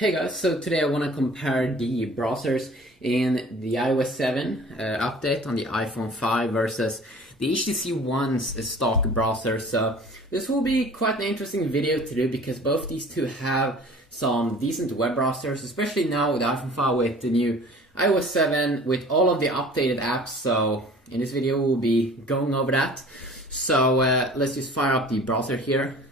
Hey guys, so today I want to compare the browsers in the iOS 7 update on the iPhone 5 versus the HTC One's stock browser. So this will be quite an interesting video to do because both these two have some decent web browsers, especially now with the iPhone 5 with the new iOS 7 with all of the updated apps. So in this video we'll be going over that. So let's just fire up the browser here.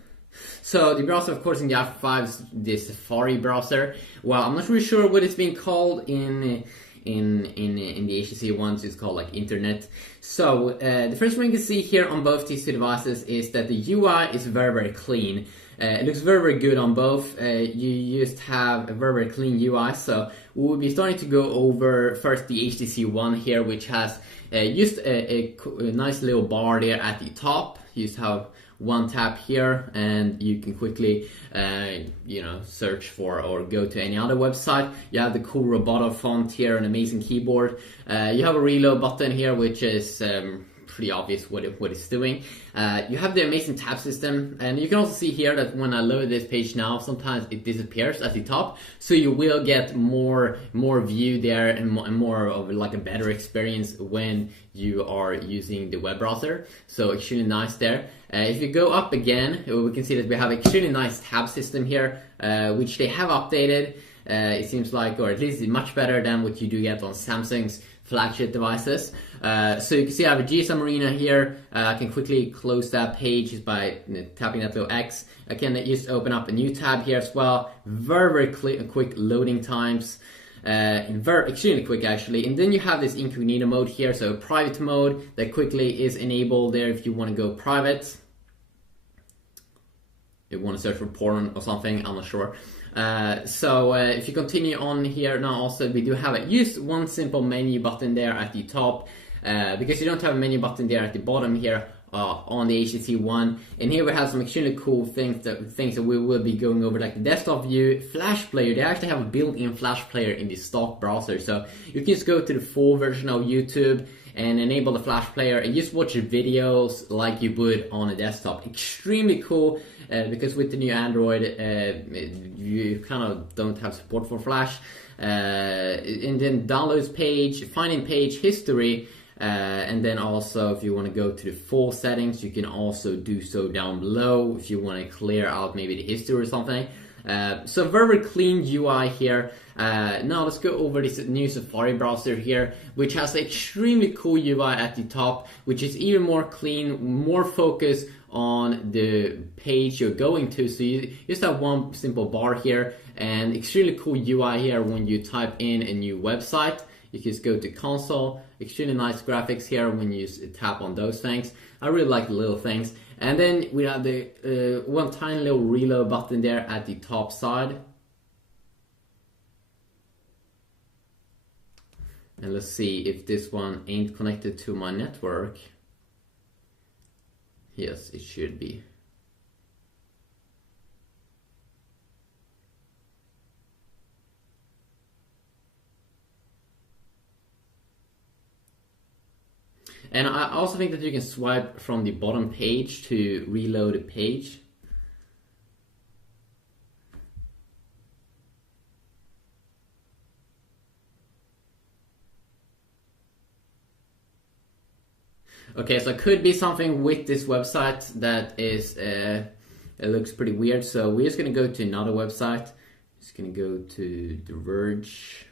So the browser, of course, in the iPhone 5 is the Safari browser. Well, I'm not really sure what it's being called in the HTC ones. It's called like Internet. So the first thing you can see here on both these two devices is that the UI is very clean. It looks very good on both. You just have a very clean UI. So we'll be starting to go over first the HTC One here, which has just a nice little bar there at the top. You just have one tap here and you can quickly search for or go to any other website. You have the cool Roboto font here, an amazing keyboard. You have a reload button here, which is pretty obvious what it's doing. You have the amazing tab system, and you can also see here that when I load this page now, sometimes it disappears at the top, so you will get more view there and more of like a better experience when you are using the web browser. So extremely nice there. If you go up again, we can see that we have extremely nice tab system here, which they have updated. It seems like, or at least it's much better than what you do get on Samsung's flagship devices. So you can see I have a GSM Arena here. I can quickly close that page just by tapping that little X. I can just open up a new tab here as well. Very quick loading times. Extremely quick actually. And then you have this incognito mode here, so private mode that quickly is enabled there if you want to go private. You want to search for porn or something, I'm not sure. If you continue on here now, also we do have just one simple menu button there at the top, because you don't have a menu button there at the bottom here on the HTC One. And here we have some extremely cool things that we will be going over, like the desktop view, Flash player. They actually have a built-in Flash player in the stock browser, so you can just go to the full version of YouTube and enable the Flash player and just watch videos like you would on a desktop. Extremely cool, because with the new Android, you kind of don't have support for Flash. And then downloads page, finding page history, and then also if you want to go to the full settings, you can also do so down below if you want to clear out maybe the history or something. So very clean UI here. Now let's go over this new Safari browser here, which has an extremely cool UI at the top, which is even more clean, more focused on the page you're going to. So you just have one simple bar here and extremely cool UI here when you type in a new website. You can just go to console, extremely nice graphics here when you tap on those things. I really like the little things. And then we have the one tiny little reload button there at the top side. And let's see if this one ain't connected to my network. Yes, it should be. And I also think that you can swipe from the bottom page to reload a page. Okay, so it could be something with this website that is, it looks pretty weird. So we're just gonna go to another website. Just gonna go to The Verge.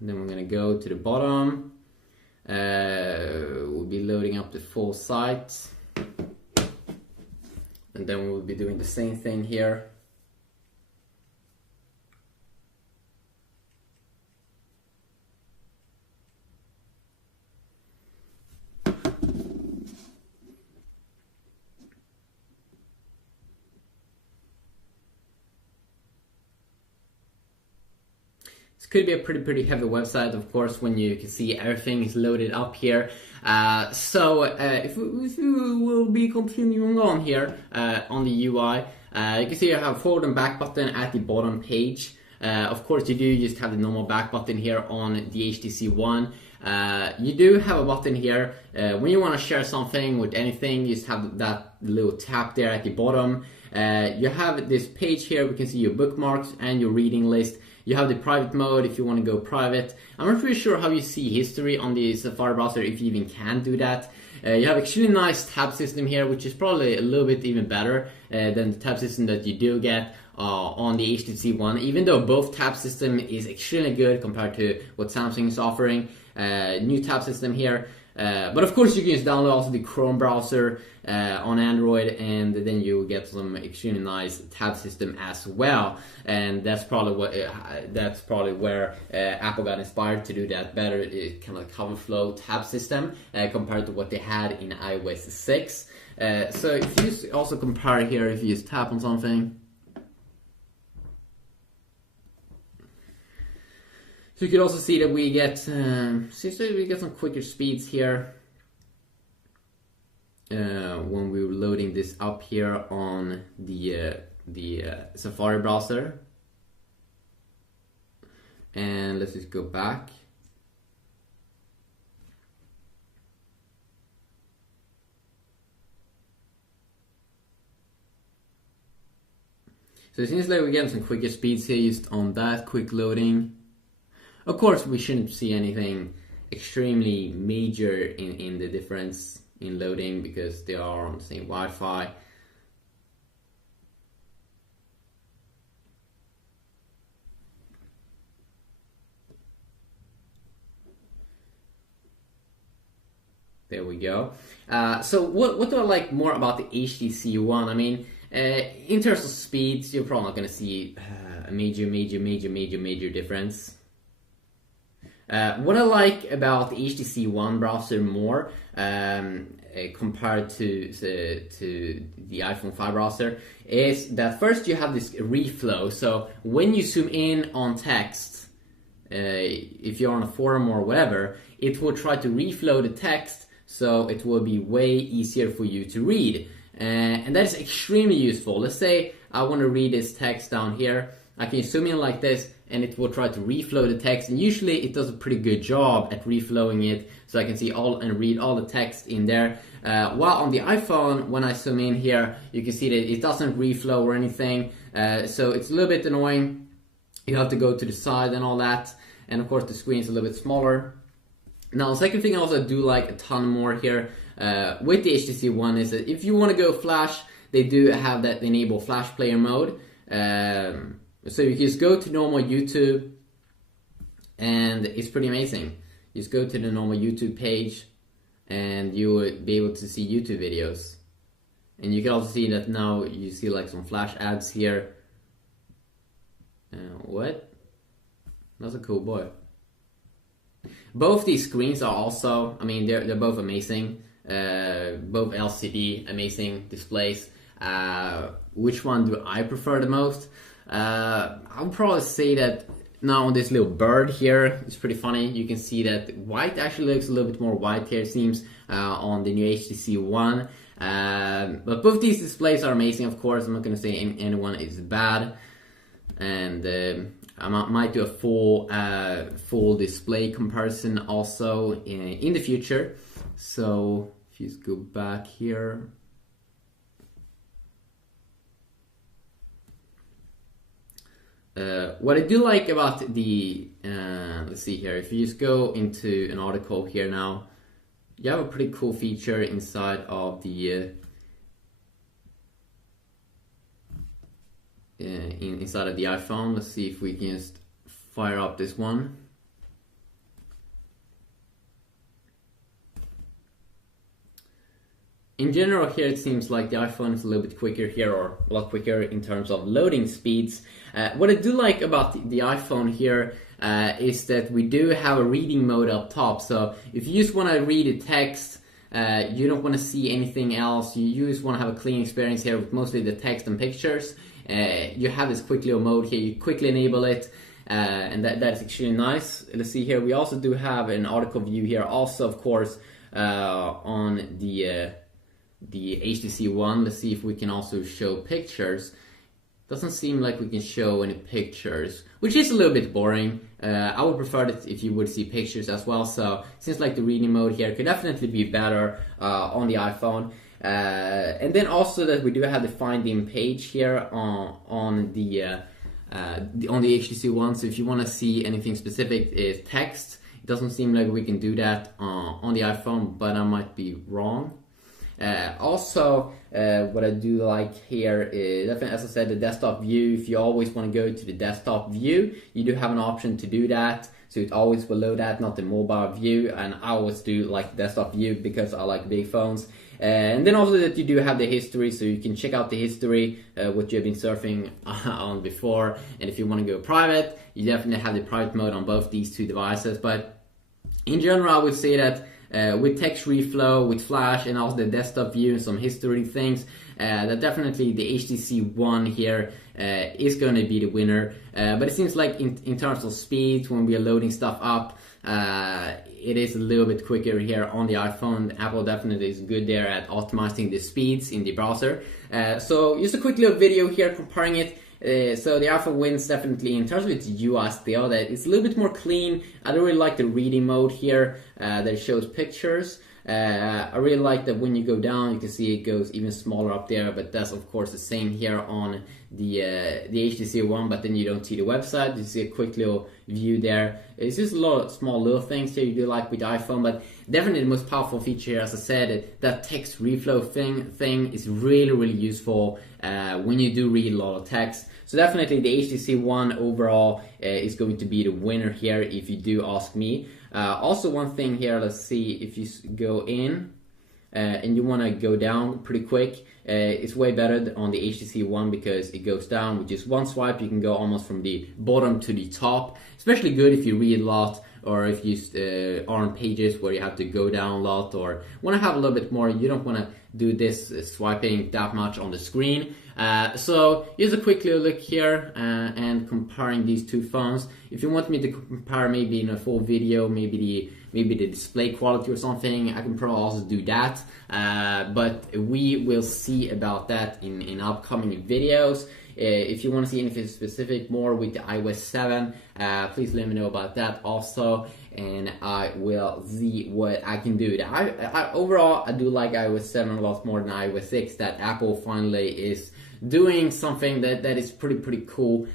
And then we're gonna go to the bottom. We'll be loading up the full site. And then we'll be doing the same thing here. This could be a pretty heavy website, of course, when you can see everything is loaded up here. If we will be continuing on here on the UI, you can see you have forward and back button at the bottom page. Of course, you do just have the normal back button here on the HTC One. You do have a button here. When you want to share something with anything, you just have that little tap there at the bottom. You have this page here. We can see your bookmarks and your reading list. You have the private mode if you want to go private. I'm not really sure how you see history on the Safari browser, if you even can do that. You have extremely nice tab system here, which is probably a little bit even better than the tab system that you do get on the HTC One, even though both tab system is extremely good compared to what Samsung is offering. New tab system here. But of course you can just download also the Chrome browser on Android, and then you will get some extremely nice tab system as well. And that's probably where Apple got inspired to do that better, kind of cover flow tab system compared to what they had in iOS 6. So if you also compare here, if you just tap on something, so you can also see that we get some quicker speeds here when we were loading this up here on the Safari browser. And let's just go back. So it seems like we're getting some quicker speeds here just on that quick loading. Of course, we shouldn't see anything extremely major in the difference in loading because they are on the same Wi-Fi. There we go. So what do I like more about the HTC One? I mean, in terms of speeds, you're probably not going to see a major difference. What I like about the HTC One browser more compared to the iPhone 5 browser is that first you have this reflow. So when you zoom in on text, if you're on a forum or whatever, it will try to reflow the text, so it will be way easier for you to read. And that is extremely useful. Let's say I want to read this text down here. I can zoom in like this, and it will try to reflow the text, and usually it does a pretty good job at reflowing it, so I can see all and read all the text in there. While on the iPhone, when I zoom in here, you can see that it doesn't reflow or anything, so it's a little bit annoying. You have to go to the side and all that, and of course the screen is a little bit smaller. Now, the second thing I also do like a ton more here with the HTC One is that if you want to go Flash, they do have that enable Flash player mode. So you can just go to normal YouTube, and it's pretty amazing. You just go to the normal YouTube page, and you will be able to see YouTube videos. And you can also see that now you see like some Flash ads here. What? That's a cool boy. Both these screens are also, I mean, they're both amazing. Both LCD, amazing displays. Which one do I prefer the most? I would probably say that now this little bird here is pretty funny. You can see that white actually looks a little bit more white here, it seems, on the new HTC One. But both these displays are amazing, of course. I'm not going to say anyone is bad. And I might do a full display comparison also in the future. So if you just go back here. What I do like about the, let's see here, if you just go into an article here now, you have a pretty cool feature inside of the inside of the iPhone. Let's see if we can just fire up this one. In general here it seems like the iPhone is a little bit quicker here, or a lot quicker in terms of loading speeds. What I do like about the iPhone here is that we do have a reading mode up top. So if you just want to read a text, you don't want to see anything else, you just want to have a clean experience here with mostly the text and pictures, you have this quick little mode here, you quickly enable it, and that is extremely nice. Let's see here, we also do have an article view here also, of course, on the HTC One. Let's see if we can also show pictures. doesn't seem like we can show any pictures, which is a little bit boring. I would prefer that if you would see pictures as well. So seems like the reading mode here could definitely be better on the iPhone. And then also that we do have the finding page here on the HTC One. So if you want to see anything specific, is text. It doesn't seem like we can do that on the iPhone, but I might be wrong. Also, what I do like here is definitely, as I said, the desktop view. If you always want to go to the desktop view, you do have an option to do that. So it's always below that, not the mobile view. And I always do like the desktop view because I like big phones. And then also that you do have the history, so you can check out the history, what you've been surfing on before. And if you want to go private, you definitely have the private mode on both these two devices. But in general, I would say that with text reflow, with flash, and also the desktop view and some history things, that definitely the HTC One here is going to be the winner. But it seems like in terms of speed, when we are loading stuff up, it is a little bit quicker here on the iPhone. Apple definitely is good there at optimizing the speeds in the browser. So just a quick little video here comparing it. So the iPhone wins definitely in terms of its UI still. That it's a little bit more clean. I don't really like the reading mode here that it shows pictures. I really like that when you go down, you can see it goes even smaller up there, but that's of course the same here on the HTC One, but then you don't see the website. You see a quick little view there. It's just a lot of small little things here you do like with the iPhone, but definitely the most powerful feature here, as I said, that text reflow thing is really useful when you do read a lot of text. So definitely the HTC One overall is going to be the winner here if you do ask me. Also one thing here, let's see, if you go in and you want to go down pretty quick, it's way better on the HTC One because it goes down with just one swipe. You can go almost from the bottom to the top, especially good if you read a lot, or if you are on pages where you have to go down a lot or want to have a little bit more. You don't want to do this swiping that much on the screen. So here's a quick little look here and comparing these two phones. If you want me to compare maybe in a full video, maybe the display quality or something, I can probably also do that. But we will see about that in upcoming videos. If you want to see anything specific more with the iOS 7, please let me know about that also, and I will see what I can do. Overall, I do like iOS 7 a lot more than iOS 6, that Apple finally is doing something that is pretty cool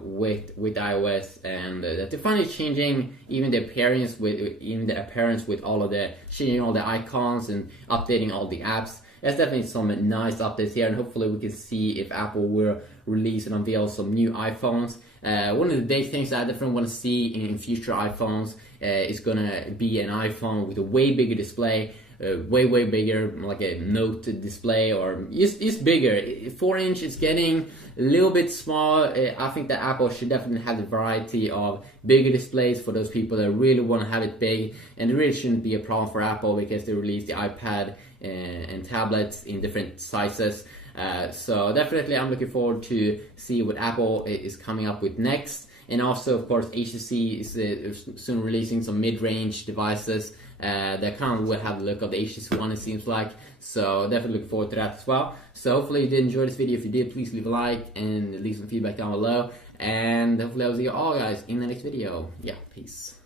with iOS, and that they're finally changing even the appearance with all of the changing all the icons and updating all the apps. There's definitely some nice updates here, and hopefully we can see if Apple will release and unveil some new iPhones. One of the big things I definitely want to see in future iPhones is gonna be an iPhone with a way bigger display, way bigger, like a Note display, or just bigger. 4-inch is getting a little bit small. I think that Apple should definitely have the variety of bigger displays for those people that really want to have it big, and it really shouldn't be a problem for Apple because they released the iPad and tablets in different sizes. So definitely I'm looking forward to see what Apple is coming up with next. And also, of course, HTC is soon releasing some mid-range devices that kind of will have the look of the HTC One, it seems like. So definitely looking forward to that as well. So hopefully you did enjoy this video. If you did, please leave a like and leave some feedback down below. And hopefully I'll see you all guys in the next video. Yeah, peace.